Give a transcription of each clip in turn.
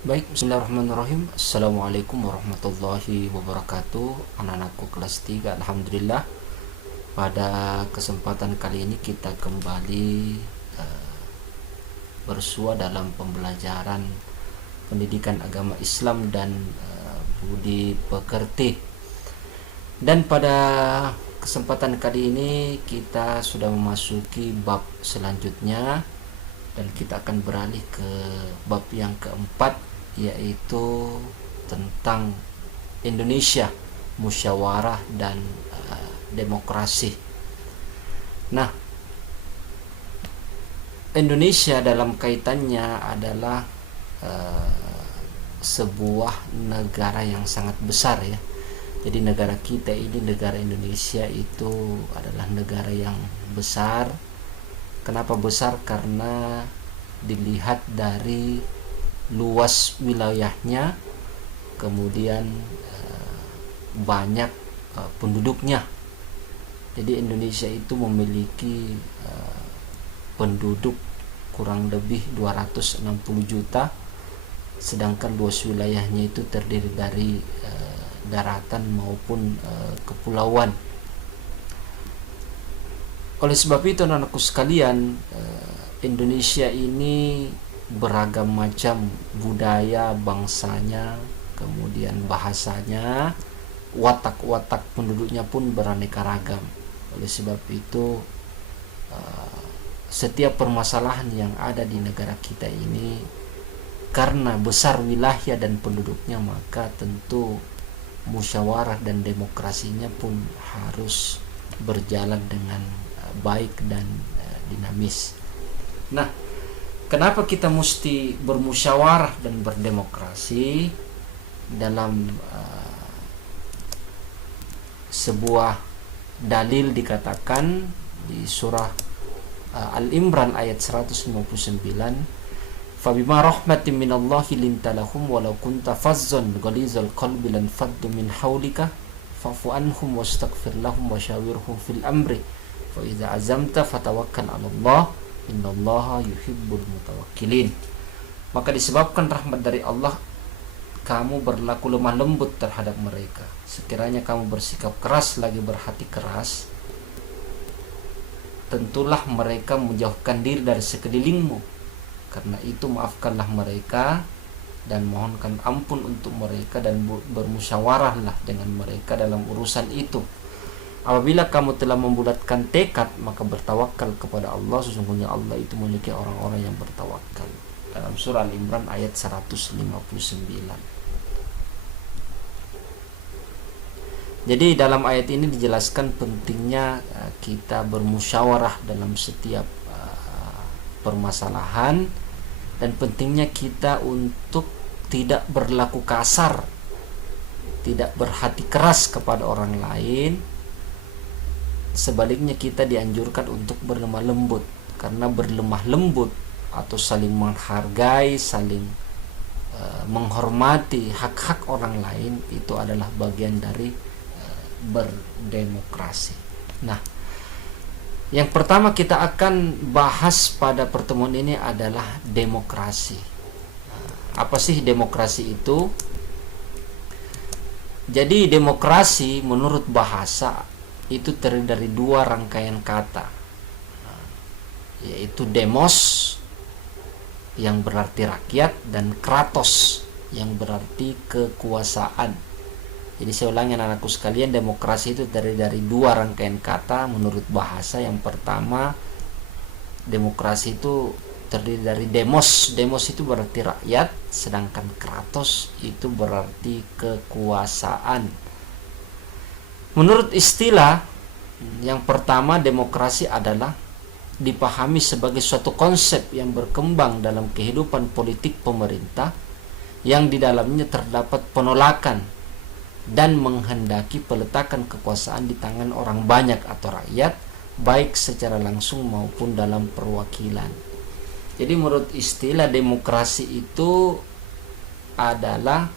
Baik, bismillahirrahmanirrahim. Assalamualaikum warahmatullahi wabarakatuh. Anak-anakku kelas 3, alhamdulillah. Pada kesempatan kali ini kita kembali bersua dalam pembelajaran pendidikan agama Islam dan budi pekerti. Dan pada kesempatan kali ini kita sudah memasuki bab selanjutnya, dan kita akan beralih ke bab yang keempat, yaitu tentang Indonesia, musyawarah dan demokrasi. Nah, Indonesia dalam kaitannya adalah sebuah negara yang sangat besar ya. Jadi negara kita ini, negara Indonesia itu adalah negara yang besar. Kenapa besar? Karena dilihat dari luas wilayahnya, kemudian banyak penduduknya. Jadi Indonesia itu memiliki penduduk kurang lebih 260 juta, sedangkan luas wilayahnya itu terdiri dari daratan maupun kepulauan. Oleh sebab itu anak-anakku sekalian, Indonesia ini beragam macam budaya bangsanya, kemudian bahasanya, watak-watak penduduknya pun beraneka ragam. Oleh sebab itu setiap permasalahan yang ada di negara kita ini, karena besar wilayah dan penduduknya, maka tentu musyawarah dan demokrasinya pun harus berjalan dengan baik dan dinamis. Nah, kenapa kita mesti bermusyawarah dan berdemokrasi? Dalam sebuah dalil dikatakan di surah Al-Imran ayat 159, "Fabima rahmatin minallahi linta lahum walau kunta fazzan ghalizal qalbi lan faddu min hawlika fa'fu anhum wastaghfir lahum wasyawirhum fil amri fa idza azamta fatawakkal 'alallah innallaha yuhibbul mutawakkilin." Maka disebabkan rahmat dari Allah, kamu berlaku lemah lembut terhadap mereka. Sekiranya kamu bersikap keras lagi berhati keras, tentulah mereka menjauhkan diri dari sekelilingmu. Karena itu maafkanlah mereka dan mohonkan ampun untuk mereka, dan bermusyawarahlah dengan mereka dalam urusan itu. Apabila kamu telah membulatkan tekad, maka bertawakal kepada Allah. Sesungguhnya Allah itu memiliki orang-orang yang bertawakal. Dalam surah Al-Imran ayat 159. Jadi dalam ayat ini dijelaskan pentingnya kita bermusyawarah dalam setiap permasalahan, dan pentingnya kita untuk tidak berlaku kasar, tidak berhati keras kepada orang lain. Sebaliknya kita dianjurkan untuk berlemah lembut, karena berlemah lembut atau saling menghargai, saling menghormati hak-hak orang lain itu adalah bagian dari berdemokrasi. Nah, yang pertama kita akan bahas pada pertemuan ini adalah demokrasi. Apa sih demokrasi itu? Jadi demokrasi menurut bahasa itu terdiri dari dua rangkaian kata, yaitu demos yang berarti rakyat dan kratos yang berarti kekuasaan. Jadi saya ulangi anak-anakku sekalian, demokrasi itu terdiri dari dua rangkaian kata menurut bahasa. Yang pertama, demokrasi itu terdiri dari demos. Demos itu berarti rakyat, sedangkan kratos itu berarti kekuasaan. Menurut istilah, yang pertama, demokrasi adalah dipahami sebagai suatu konsep yang berkembang dalam kehidupan politik pemerintah, yang di dalamnya terdapat penolakan dan menghendaki peletakan kekuasaan di tangan orang banyak atau rakyat, baik secara langsung maupun dalam perwakilan. Jadi menurut istilah, demokrasi itu adalah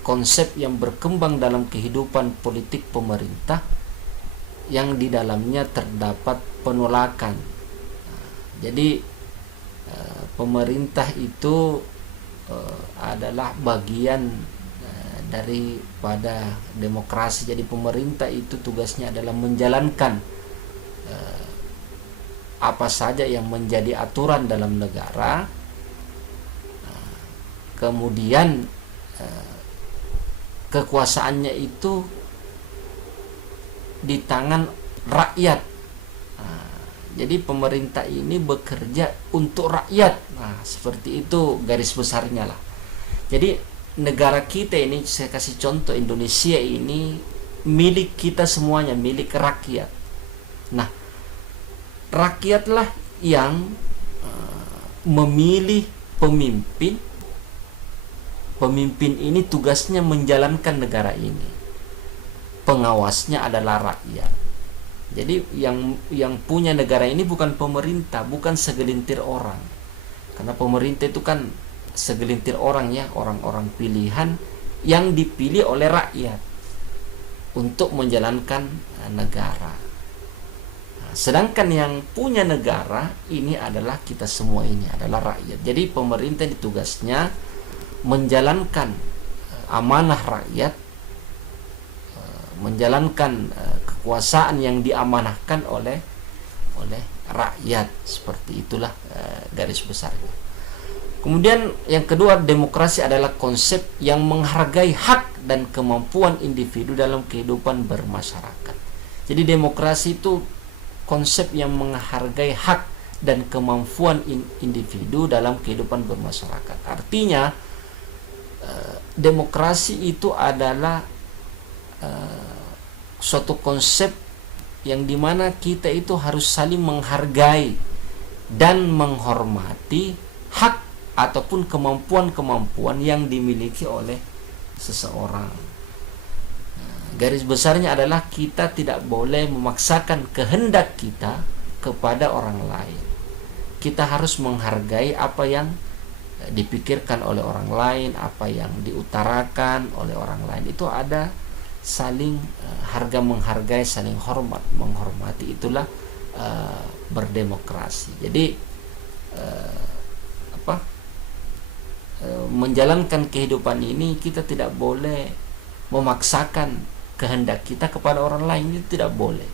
konsep yang berkembang dalam kehidupan politik pemerintah, yang di dalamnya terdapat penolakan. Jadi pemerintah itu adalah bagian daripada demokrasi. Jadi pemerintah itu tugasnya adalah menjalankan apa saja yang menjadi aturan dalam negara, kemudian kekuasaannya itu di tangan rakyat. Jadi pemerintah ini bekerja untuk rakyat. Seperti itu garis besarnya lah. Jadi negara kita ini, saya kasih contoh, Indonesia ini milik kita semuanya, milik rakyat. Nah, rakyatlah yang memilih pemimpin. Pemimpin ini tugasnya menjalankan negara ini. Pengawasnya adalah rakyat. Jadi yang punya negara ini bukan pemerintah, bukan segelintir orang. Karena pemerintah itu kan segelintir orang ya, orang-orang pilihan yang dipilih oleh rakyat untuk menjalankan negara. Sedangkan yang punya negara ini adalah kita semua, ini adalah rakyat. Jadi pemerintah ini tugasnya menjalankan amanah rakyat, menjalankan kekuasaan yang diamanahkan oleh rakyat. Seperti itulah garis besarnya. Kemudian yang kedua, demokrasi adalah konsep yang menghargai hak dan kemampuan individu dalam kehidupan bermasyarakat. Jadi demokrasi itu konsep yang menghargai hak dan kemampuan individu dalam kehidupan bermasyarakat. Artinya demokrasi itu adalah suatu konsep yang dimana kita itu harus saling menghargai dan menghormati hak ataupun kemampuan-kemampuan yang dimiliki oleh seseorang. Garis besarnya adalah kita tidak boleh memaksakan kehendak kita kepada orang lain. Kita harus menghargai apa yang dipikirkan oleh orang lain, apa yang diutarakan oleh orang lain. Itu ada saling harga menghargai, saling hormat menghormati. Itulah berdemokrasi. Jadi menjalankan kehidupan ini kita tidak boleh memaksakan kehendak kita kepada orang lain, itu tidak boleh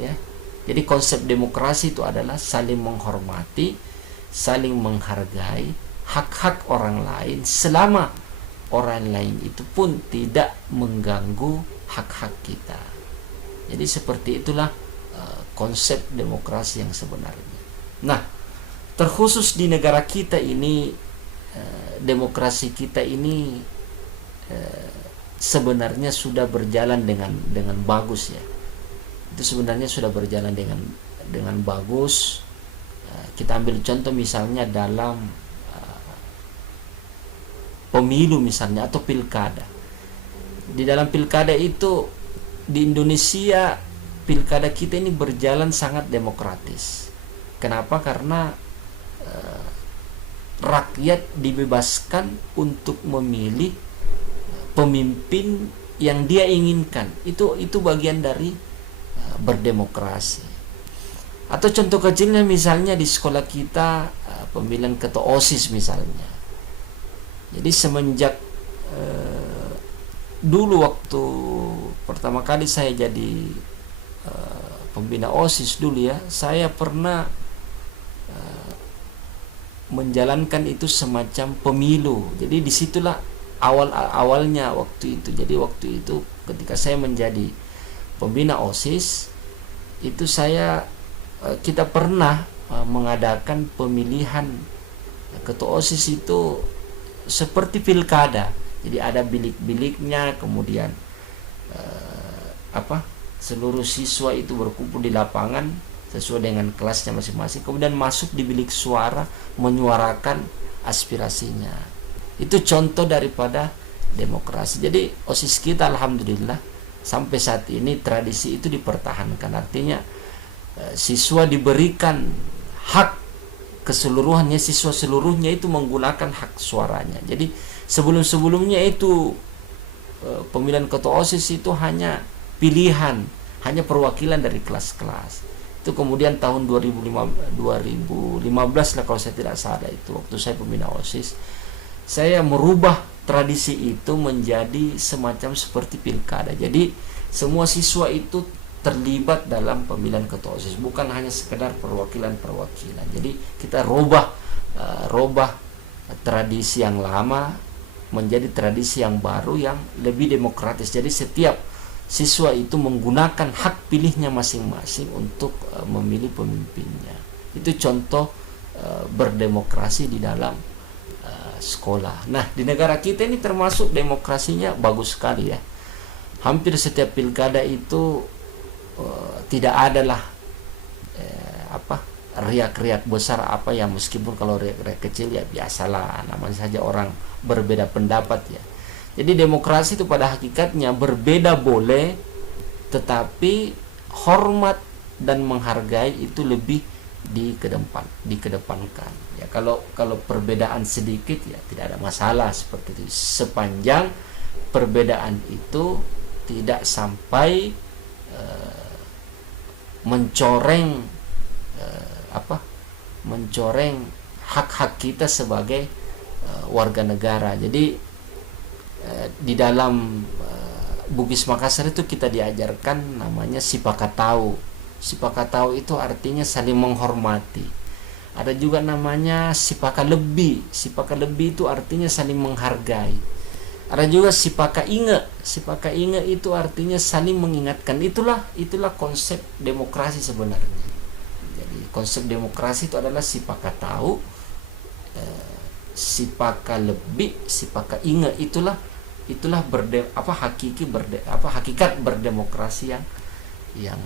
ya. Jadi konsep demokrasi itu adalah saling menghormati, saling menghargai hak-hak orang lain selama orang lain itu pun tidak mengganggu hak-hak kita. Jadi seperti itulah konsep demokrasi yang sebenarnya. Nah, terkhusus di negara kita ini, demokrasi kita ini sebenarnya sudah berjalan dengan bagus ya. Itu sebenarnya sudah berjalan dengan bagus. Kita ambil contoh misalnya dalam pemilu misalnya atau pilkada. Di dalam pilkada itu di Indonesia, pilkada kita ini berjalan sangat demokratis. Kenapa? Karena rakyat dibebaskan untuk memilih pemimpin yang dia inginkan. Itu bagian dari berdemokrasi. Atau contoh kecilnya misalnya di sekolah kita pemilihan ketua OSIS misalnya. Jadi semenjak dulu waktu pertama kali saya jadi pembina OSIS dulu ya, saya pernah menjalankan itu semacam pemilu. Jadi disitulah awalnya waktu itu. Jadi waktu itu ketika saya menjadi pembina OSIS itu kita pernah mengadakan pemilihan ketua OSIS itu seperti pilkada. Jadi ada bilik-biliknya, kemudian seluruh siswa itu berkumpul di lapangan sesuai dengan kelasnya masing-masing, kemudian masuk di bilik suara menyuarakan aspirasinya. Itu contoh daripada demokrasi. Jadi OSIS kita alhamdulillah sampai saat ini tradisi itu dipertahankan. Artinya siswa diberikan hak keseluruhannya, siswa seluruhnya itu menggunakan hak suaranya. Jadi sebelum-sebelumnya itu pemilihan ketua OSIS itu hanya pilihan, hanya perwakilan dari kelas-kelas. Itu kemudian tahun 2015 lah kalau saya tidak salah, itu waktu saya pembina OSIS, saya merubah tradisi itu menjadi semacam seperti pilkada. Jadi semua siswa itu terlibat dalam pemilihan ketua OSIS, bukan hanya sekedar perwakilan-perwakilan. Jadi kita robah tradisi yang lama menjadi tradisi yang baru yang lebih demokratis. Jadi setiap siswa itu menggunakan hak pilihnya masing-masing untuk memilih pemimpinnya. Itu contoh berdemokrasi di dalam sekolah. Nah, di negara kita ini termasuk demokrasinya bagus sekali ya. Hampir setiap pilkada itu tidak adalah riak-riak besar apa ya, meskipun kalau riak-riak kecil ya biasalah, namanya saja orang berbeda pendapat ya. Jadi demokrasi itu pada hakikatnya berbeda boleh, tetapi hormat dan menghargai itu lebih dikedepankan. Ya, kalau perbedaan sedikit ya tidak ada masalah seperti itu, sepanjang perbedaan itu tidak sampai mencoreng hak-hak kita sebagai warga negara. Jadi di dalam Bugis Makassar itu kita diajarkan namanya sipakatau. Sipakatau itu artinya saling menghormati. Ada juga namanya sipakalebi. Sipakalebi itu artinya saling menghargai. Ada juga sipakainge. Sipakainge itu artinya saling mengingatkan. Itulah konsep demokrasi sebenarnya. Jadi konsep demokrasi itu adalah sipakatau, sipakalebi, sipakainge. Itulah hakikat berdemokrasi yang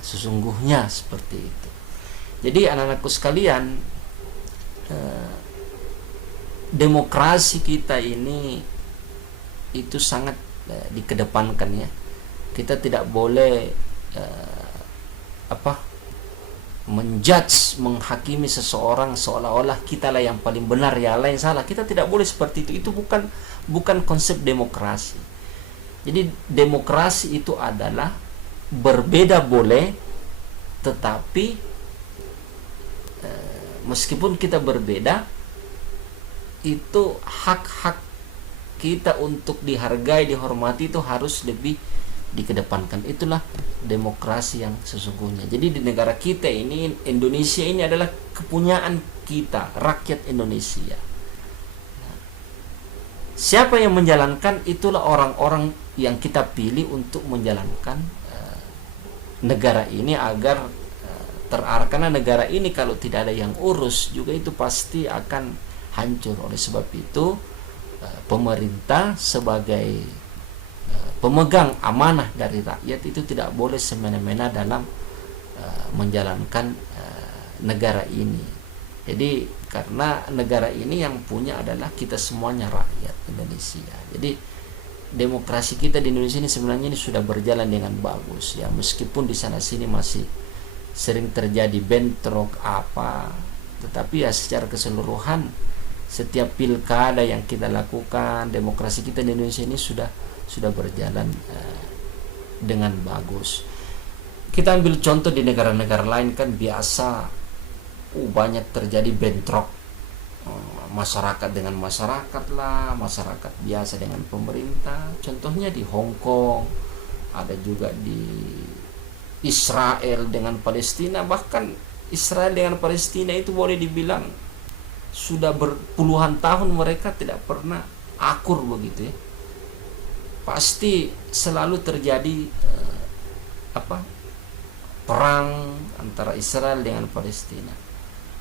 sesungguhnya seperti itu. Jadi anak-anakku sekalian, demokrasi kita ini itu sangat dikedepankan ya. Kita tidak boleh menjudge, menghakimi seseorang seolah-olah kita lah yang paling benar, ya lain salah. Kita tidak boleh seperti itu. Itu bukan konsep demokrasi. Jadi demokrasi itu adalah berbeda boleh, tetapi meskipun kita berbeda, itu hak-hak kita untuk dihargai, dihormati itu harus lebih dikedepankan. Itulah demokrasi yang sesungguhnya. Jadi di negara kita ini, Indonesia ini adalah kepunyaan kita, rakyat Indonesia. Siapa yang menjalankan? Itulah orang-orang yang kita pilih untuk menjalankan negara ini agar terarah. Karena negara ini kalau tidak ada yang urus juga itu pasti akan hancur. Oleh sebab itu pemerintah sebagai pemegang amanah dari rakyat itu tidak boleh semena-mena dalam menjalankan negara ini. Jadi karena negara ini yang punya adalah kita semuanya, rakyat Indonesia. Jadi demokrasi kita di Indonesia ini sebenarnya ini sudah berjalan dengan bagus ya, meskipun di sana sini masih sering terjadi bentrok tetapi ya secara keseluruhan setiap pilkada yang kita lakukan, demokrasi kita di Indonesia ini sudah berjalan dengan bagus. Kita ambil contoh di negara-negara lain kan biasa banyak terjadi bentrok masyarakat dengan masyarakat lah, masyarakat biasa dengan pemerintah. Contohnya di Hong Kong, ada juga di Israel dengan Palestina. Bahkan Israel dengan Palestina itu boleh dibilang sudah berpuluhan tahun mereka tidak pernah akur begitu ya. Pasti selalu terjadi perang antara Israel dengan Palestina.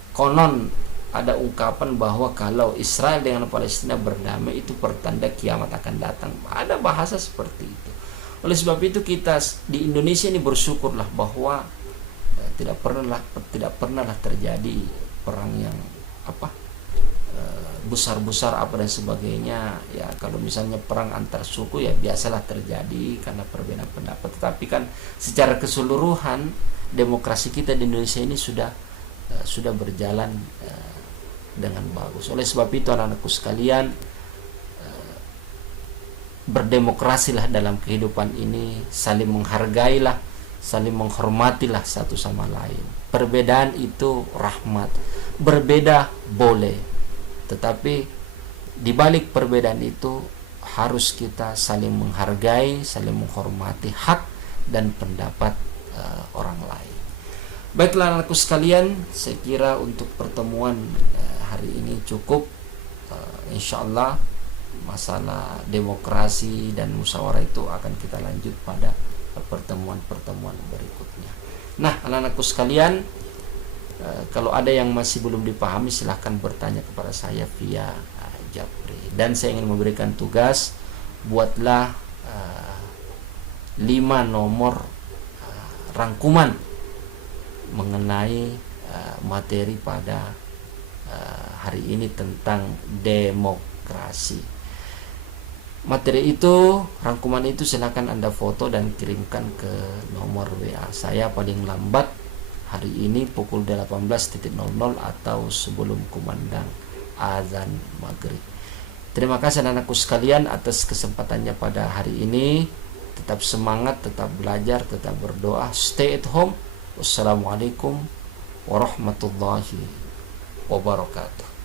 Konon ada ungkapan bahwa kalau Israel dengan Palestina berdamai itu pertanda kiamat akan datang. Ada bahasa seperti itu. Oleh sebab itu kita di Indonesia ini bersyukurlah bahwa tidak pernahlah terjadi perang yang besar-besar dan sebagainya. Ya kalau misalnya perang antar suku ya biasalah terjadi karena perbedaan pendapat. Tetapi kan secara keseluruhan demokrasi kita di Indonesia ini sudah berjalan dengan bagus. Oleh sebab itu anak-anakku sekalian, berdemokrasilah dalam kehidupan ini, saling menghargailah, saling menghormatilah satu sama lain. Perbedaan itu rahmat. Berbeda boleh, tetapi di balik perbedaan itu harus kita saling menghargai, saling menghormati hak dan pendapat orang lain. Baiklah anakku sekalian, saya kira untuk pertemuan hari ini cukup. Insyaallah masalah demokrasi dan musyawarah itu akan kita lanjut pada pertemuan-pertemuan berikutnya. Nah, anak-anakku sekalian, kalau ada yang masih belum dipahami silahkan bertanya kepada saya via Japri. Dan saya ingin memberikan tugas, buatlah 5 nomor rangkuman mengenai materi pada hari ini tentang demokrasi. Materi itu, rangkuman itu silakan Anda foto dan kirimkan ke nomor WA saya paling lambat hari ini pukul 18.00 atau sebelum kumandang azan maghrib. Terima kasih anak-anakku sekalian atas kesempatannya pada hari ini. Tetap semangat, tetap belajar, tetap berdoa. Stay at home. Wassalamualaikum warahmatullahi wabarakatuh.